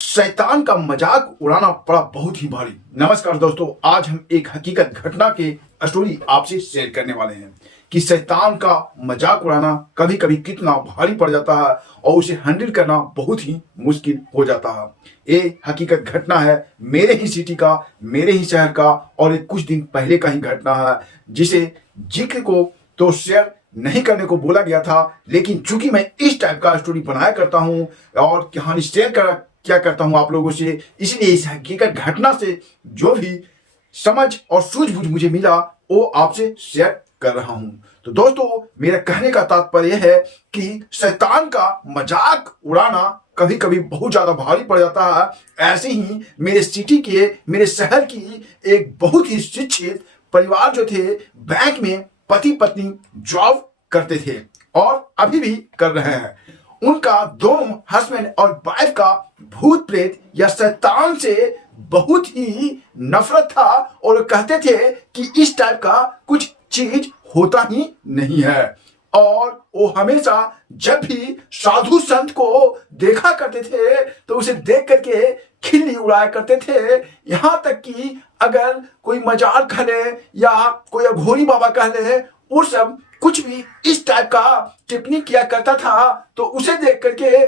शैतान का मजाक उड़ाना पड़ा बहुत ही भारी। नमस्कार दोस्तों, आज हम एक हकीकत घटना के स्टोरी आपसे शेयर करने वाले हैं कि शैतान का मजाक उड़ाना कभी कभी कितना भारी पड़ जाता है और उसे हैंडल करना बहुत ही मुश्किल हो जाता है। ये हकीकत घटना है मेरे ही सिटी का, मेरे ही शहर का और एक कुछ दिन पहले का ही घटना है, जिसे जिक्र को तो शेयर नहीं करने को बोला गया था, लेकिन चूंकि मैं इस टाइप का स्टोरी बनाया करता हूं और कहानी शेयर क्या करता हूं आप लोगों से, इसलिए इस हकीकत घटना से जो भी समझ और सूझबूझ मुझे मिला वो आपसे शेयर कर रहा हूं। तो दोस्तों, मेरा कहने का तात्पर्य है कि शैतान का मजाक उड़ाना कभी कभी बहुत ज्यादा भारी पड़ जाता है। ऐसे ही मेरे सिटी के, मेरे शहर की एक बहुत ही शिक्षित परिवार जो थे, बैंक में पति पत्नी जॉब करते थे और अभी भी कर रहे हैं। उनका दोनों हस्बैंड और वाइफ का भूत प्रेत या शैतान से बहुत ही नफरत था और कहते थे कि इस टाइप का कुछ चीज होता ही नहीं है। और वो हमेशा जब भी साधु संत को देखा करते थे तो उसे देख करके खिल्ली उड़ाया करते थे। यहां तक कि अगर कोई मजार कह ले या कोई अघोरी बाबा कह ले, वो सब कुछ भी इस टाइप का टिप्पणी किया करता था तो उसे देख करके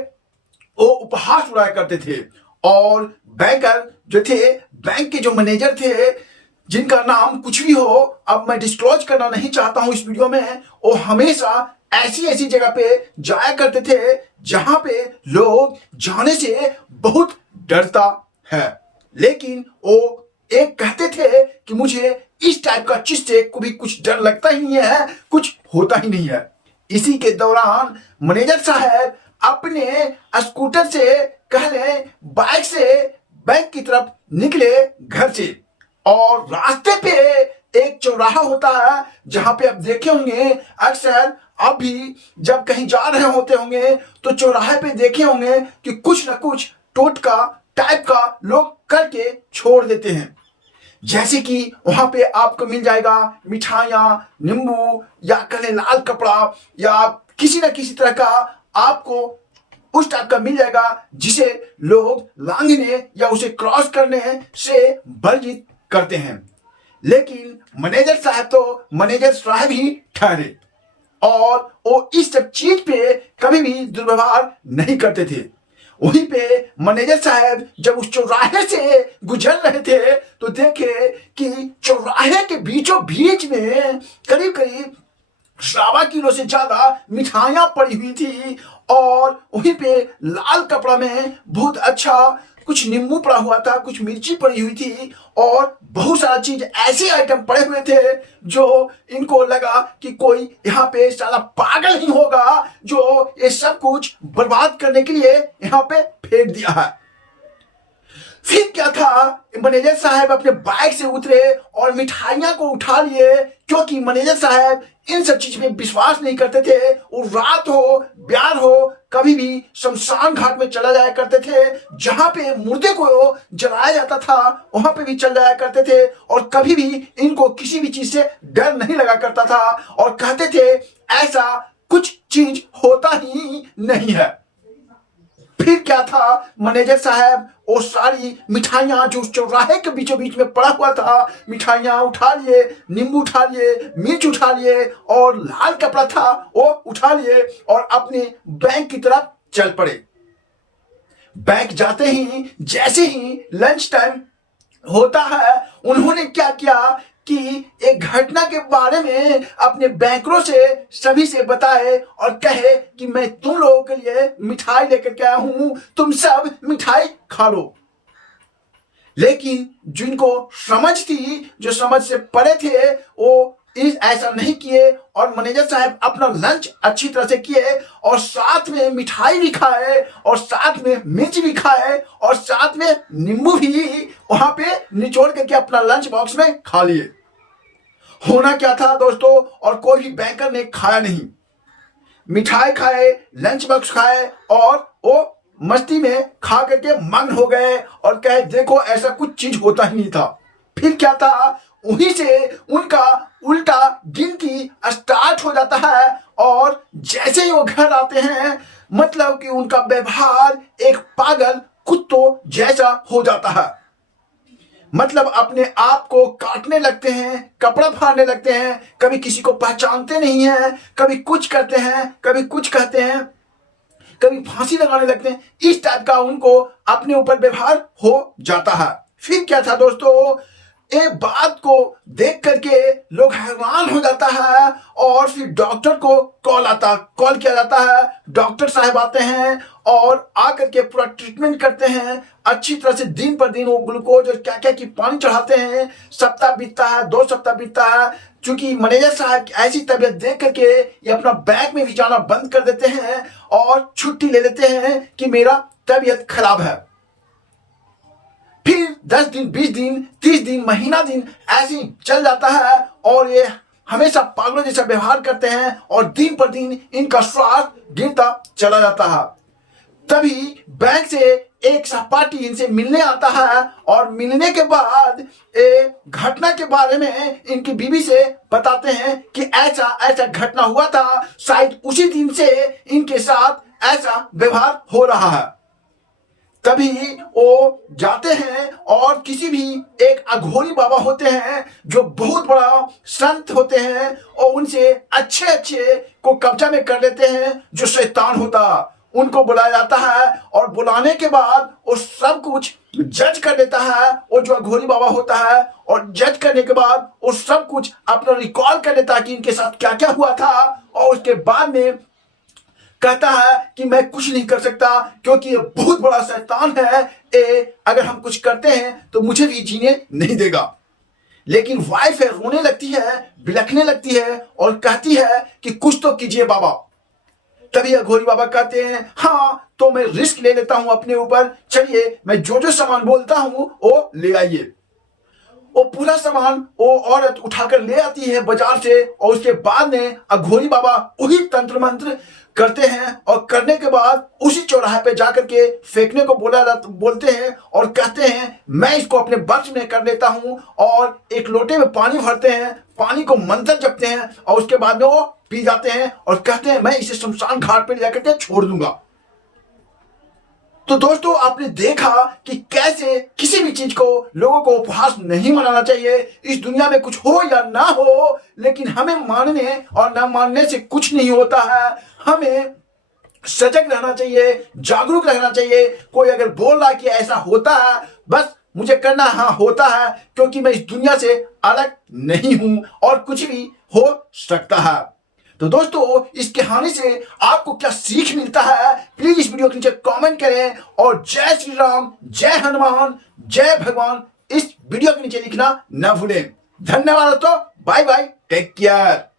वो उपहास उड़ाया करते थे। और बैंकर जो थे, बैंक के जो मैनेजर थे, जिनका नाम कुछ भी हो, अब मैं डिस्क्लोज करना नहीं चाहता हूं इस वीडियो में, वो हमेशा ऐसी ऐसी जगह पे जाया करते थे जहां पे लोग जाने से बहुत डरता है। लेकिन वो एक कहते थे कि मुझे इस टाइप का चीज से कभी कुछ डर लगता ही नहीं है, कुछ होता ही नहीं है। इसी के दौरान मैनेजर साहब अपने स्कूटर से, कह लें बाइक से, बैंक की तरफ निकले घर से। और रास्ते पे एक चौराहा होता है जहां पे आप देखे होंगे, अक्सर आप भी जब कहीं जा रहे होते होंगे तो चौराहे पे देखे होंगे कि कुछ ना कुछ टोटका टाइप का लोग करके छोड़ देते हैं। जैसे कि वहां पे आपको मिल जाएगा मिठाइयां, नींबू या कले लाल कपड़ा या किसी ना किसी तरह का आपको उस टाइप का मिल जाएगा जिसे लोग लांघने या उसे क्रॉस करने से वर्जित करते हैं। लेकिन मैनेजर साहब तो मैनेजर साहब ही ठहरे और वो इस सब चीज पे कभी भी दुर्व्यवहार नहीं करते थे। वहीं पे मैनेजर साहब जब उस चौराहे से गुजर रहे थे तो देखे कि चौराहे के बीचों बीच में करीब करीब 1.25 किलो से ज्यादा मिठाइयां पड़ी हुई थी और वहीं पे लाल कपड़ा में बहुत अच्छा कुछ नींबू पड़ा हुआ था, कुछ मिर्ची पड़ी हुई थी और बहुत सारा चीज ऐसे आइटम पड़े हुए थे जो इनको लगा कि कोई यहाँ पे साला पागल ही होगा जो ये सब कुछ बर्बाद करने के लिए यहाँ पे फेंक दिया है। फिर क्या था, मैनेजर साहब अपने बाइक से उतरे और मिठाइयां को उठा लिए, क्योंकि मैनेजर साहब इन सब चीज में विश्वास नहीं करते थे। वो रात हो ब्यार हो कभी भी शमशान घाट में चला जाया करते थे, जहां पे मुर्दे को जलाया जाता था वहां पे भी चल जाया करते थे और कभी भी इनको किसी भी चीज से डर नहीं लगा करता था और कहते थे ऐसा कुछ चीज होता ही नहीं है। फिर क्या था, मैनेजर साहब वो सारी मिठाइयां जो उस चौराहे के बीचों बीच में पड़ा हुआ था, मिठाइयां उठा लिए, नींबू उठा लिए, मिर्च उठा लिए और लाल कपड़ा था वो उठा लिए और अपने बैंक की तरफ चल पड़े। बैंक जाते ही जैसे ही लंच टाइम होता है, उन्होंने क्या किया कि एक घटना के बारे में अपने बैंकरों से सभी से बताए और कहे कि मैं तुम लोगों के लिए मिठाई लेकर के आया हूं, तुम सब मिठाई खा लो। लेकिन जिनको समझ थी, जो समझ से परे थे, वो ऐसा नहीं किए और मैनेजर साहब अपना लंच अच्छी तरह से किए और साथ में मिठाई भी खाए और साथ में मिर्च भी खाए और साथ में नींबू भी वहां पे निचोड़ करके अपना लंच बॉक्स में खा लिए। होना क्या था दोस्तों, और कोई भी बैंकर ने खाया नहीं। मिठाई खाए, लंच बॉक्स खाए और वो मस्ती में खा करके मग्न हो गए और कहे देखो ऐसा कुछ चीज होता ही नहीं था। फिर क्या था, वहीं से उनका उल्टा गिनती स्टार्ट हो जाता है और जैसे ही वो घर आते हैं, मतलब कि उनका व्यवहार एक पागल कुत्तों जैसा हो जाता है। मतलब अपने आप को काटने लगते हैं, कपड़ा फाड़ने लगते हैं, कभी किसी को पहचानते नहीं हैं, कभी कुछ करते हैं, कभी कुछ कहते हैं, कभी फांसी लगाने लगते हैं। इस टाइप का उनको अपने ऊपर व्यवहार हो जाता है। फिर क्या था दोस्तों, एक बात को देख करके लोग हैरान हो जाता है और फिर डॉक्टर को कॉल किया जाता है। डॉक्टर साहब आते हैं और आकर के पूरा ट्रीटमेंट करते हैं अच्छी तरह से। दिन पर दिन वो ग्लूकोज और क्या क्या की पानी चढ़ाते हैं। सप्ताह बीतता है, 2 सप्ताह बीतता है। चूंकि मैनेजर साहब की ऐसी तबीयत देख करके ये अपना बैंक में भी जाना बंद कर देते हैं और छुट्टी ले लेते हैं कि मेरा तबीयत खराब है। फिर 10 दिन, 20 दिन, 30 दिन, महीना दिन ऐसे ही चल जाता है और ये हमेशा पागलों जैसा व्यवहार करते हैं और दिन पर दिन इनका स्वास्थ्य गिरता चला जाता है। तभी बैंक से एक सहपाठी इनसे मिलने आता है और मिलने के बाद घटना के बारे में इनकी बीवी से बताते हैं कि ऐसा ऐसा घटना हुआ था, शायद उसी दिन से इनके साथ ऐसा व्यवहार हो रहा है। तभी वो जाते हैं और किसी भी एक अघोरी बाबा होते हैं जो बहुत बड़ा संत होते हैं और उनसे अच्छे अच्छे को कब्जा में कर लेते हैं जो शैतान होता। उनको बुलाया जाता है और बुलाने के बाद वो सब कुछ जज कर देता है, वो जो अघोरी बाबा होता है। और जज करने के बाद वो सब कुछ अपना रिकॉल कर देता है कि इनके साथ क्या क्या हुआ था। और उसके बाद में कहता है कि मैं कुछ नहीं कर सकता क्योंकि ये बहुत बड़ा शैतान है। अगर हम कुछ करते हैं तो मुझे भी जीने नहीं देगा। लेकिन वाइफ है रोने लगती है, बिलखने लगती है और कहती है कि कुछ तो कीजिए बाबा। तभी अघोरी बाबा कहते हैं हाँ तो मैं रिस्क ले लेता हूं अपने ऊपर, चलिए मैं जो जो सामान बोलता हूं वो ले आइए। वो पूरा सामान वो औरत उठाकर ले आती है बाजार से और उसके बाद में अघोरी बाबा वही तंत्र मंत्र करते हैं और करने के बाद उसी चौराहे पे जाकर के फेंकने को बोलते हैं और कहते हैं मैं इसको अपने बक्स में कर लेता हूं। और एक लोटे में पानी भरते हैं, पानी को मंत्र जपते हैं और उसके बाद में वो पी जाते हैं और कहते हैं मैं इसे शमशान घाट पे ले जाकर के छोड़ दूंगा। तो दोस्तों आपने देखा कि कैसे किसी भी चीज को लोगों को उपहास नहीं मनाना चाहिए। इस दुनिया में कुछ हो या ना हो, लेकिन हमें मानने और ना मानने से कुछ नहीं होता है। हमें सजग रहना चाहिए, जागरूक रहना चाहिए। कोई अगर बोल रहा है कि ऐसा होता है, बस मुझे करना हाँ होता है क्योंकि मैं इस दुनिया से अलग नहीं हूं और कुछ भी हो सकता है। तो दोस्तों इस कहानी से आपको क्या सीख मिलता है, प्लीज इस वीडियो के नीचे कमेंट करें और जय श्री राम, जय हनुमान, जय भगवान इस वीडियो के नीचे लिखना न भूलें। धन्यवाद दोस्तों, बाय बाय, टेक केयर।